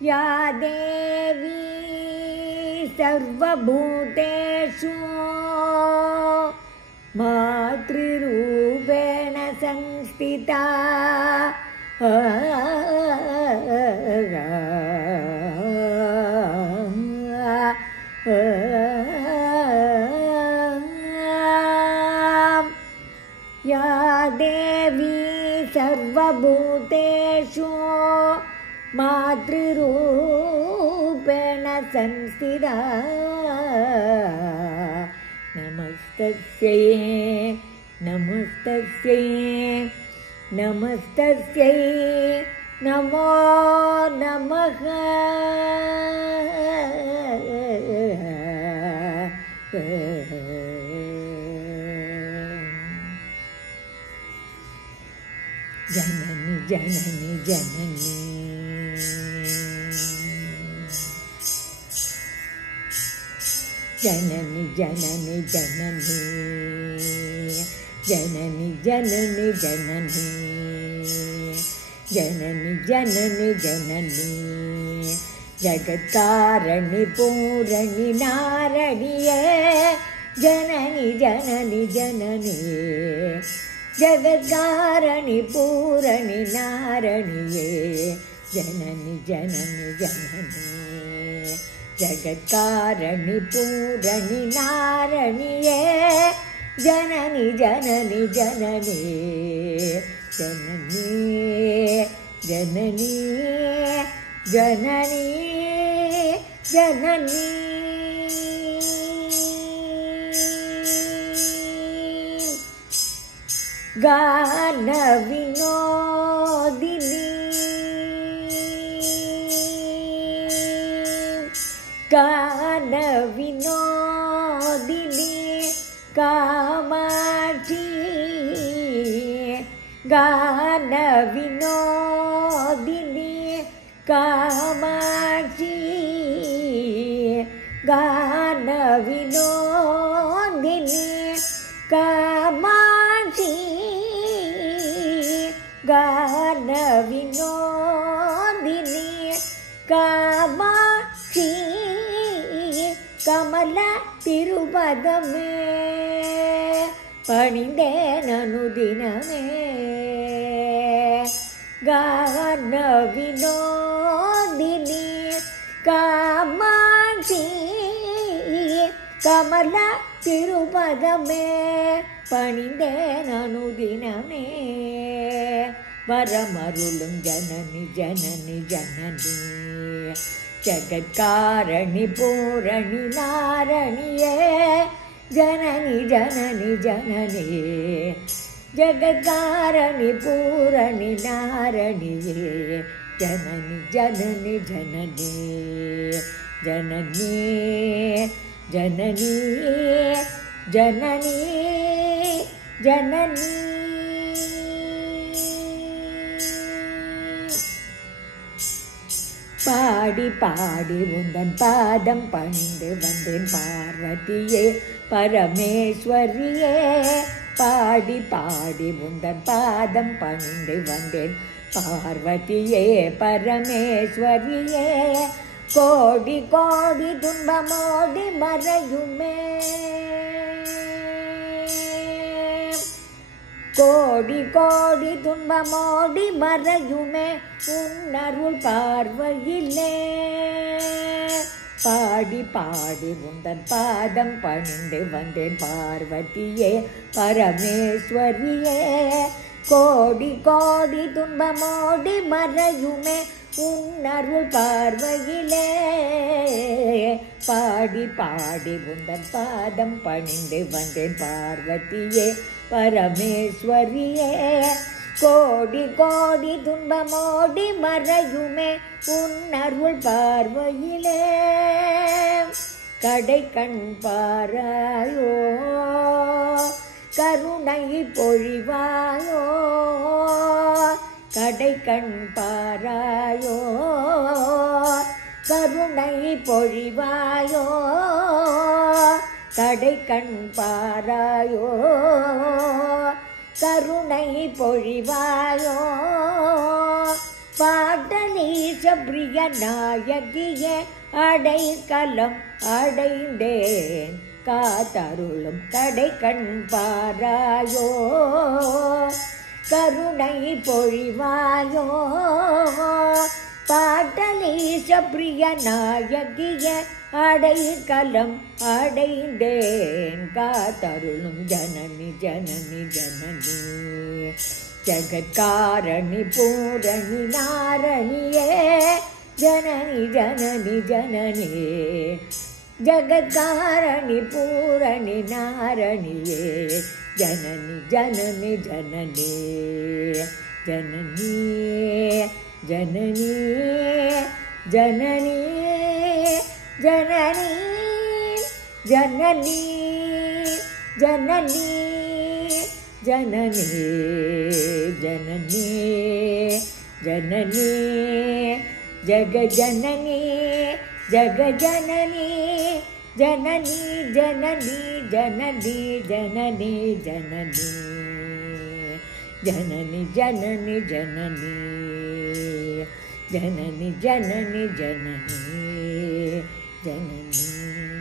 या देवी सर्वभूतेषु मातृरूपेण संस्थिता या देवी सर्वभूतेषु मातृरूपेण संस्थिता नमस्तस्यै नमस्तस्यै नमस्तस्यै नमो नमः जननी जननी जननी जननी जननी जननी जननी जननी जननी जननी जननी जननी जगत्कारणि पूरणि नारणिये जननी जननी जननी जगत्कारणि पूरणि नारणिये जननी जननी जननी जगत्कारणि पूरणि नारणिये जननी जननी जननी जननी जननी जननी जननी गान विनोदिनी गान विनोदिनी कामाक्षी गान विनोदिनी कामाक्षी गान विनोदिनी कामाक्षी गान विनोदिनी कामाक्षी कमला तिरुपदमे पणिंदेन अनुदिनमे गान विनोदिनी कामाक्षी कमला तिरुपदमे पणिंदेन अनुदिनमे वरमरुलुं जननी जननी जननी जगत्कारणि पूरणि नारणिये जननी जननी जननी जगत्कारणि पूरणि नारणिये जननी जननी जननी जननी जननी जननी जननी பாடி பாடி உந்தன் பாதம் பணிந்து வந்தேன் பார்வதியே பரமேஸ்வரியே பாடி பாடி உந்தன் பாதம் பணிந்து வந்தேன் பார்வதியே பரமேஸ்வரியே கோடி கோடி துன்பமோடி மறையுமே கோடி கோடி துன்பமோடி மறையுமே உன்னருள் பார்வையிலே பாடி பாடி உந்தன் பாதம் பணிந்து வந்தேன் பார்வதியே பரமேஸ்வரியே கோடி கோடி துன்பமோடி மறையுமே உன்னருள் பார்வையிலே பாடி பாடி உந்தன் பாதம் பணிந்து வந்தேன் பார்வதியே பரமேஸ்வரியே கோடி கோடி துன்பமோடி மறையுமே உன்னருள் பார்வையிலே கடை கண் பாராயோ கருணை பொழிவாயோ கடை கண் பாராயோ கருணை பொழிவாயோ கடை கண் பாராயோ கருணை பொழிவாயோ பாட்டலீச பிரிய நாயகியே அடைக்கலம் அடைந்தேன் காத்தருளும் கடை கண் பாராயோ கருணை பொழிவாயோ பாட்டலீச பிரிய நாயகிய அடைக்கலம் அடைந்தேன் காத்தருளும் ஜனனி ஜனனி ஜனனி ஜகத்காரணி பூரணி நாரணியே ஜனனி ஜனனி ஜனனி ஜகத்காரணி பூரணி நாரணியே ஜனனி ஜனனி ஜனனி ஜனனி ஜனனி ஜனனி ஜனனி ஜனனி ஜனனி ஜனனி ஜனனி ஜனனி ஜகஜனனி ஜகஜனனி ஜனனி ஜனனி ஜனனி ஜனனி ஜனனி ஜனனி ஜனனி ஜனனி ஜனனி ஜனனி ஜனனி ஜனனி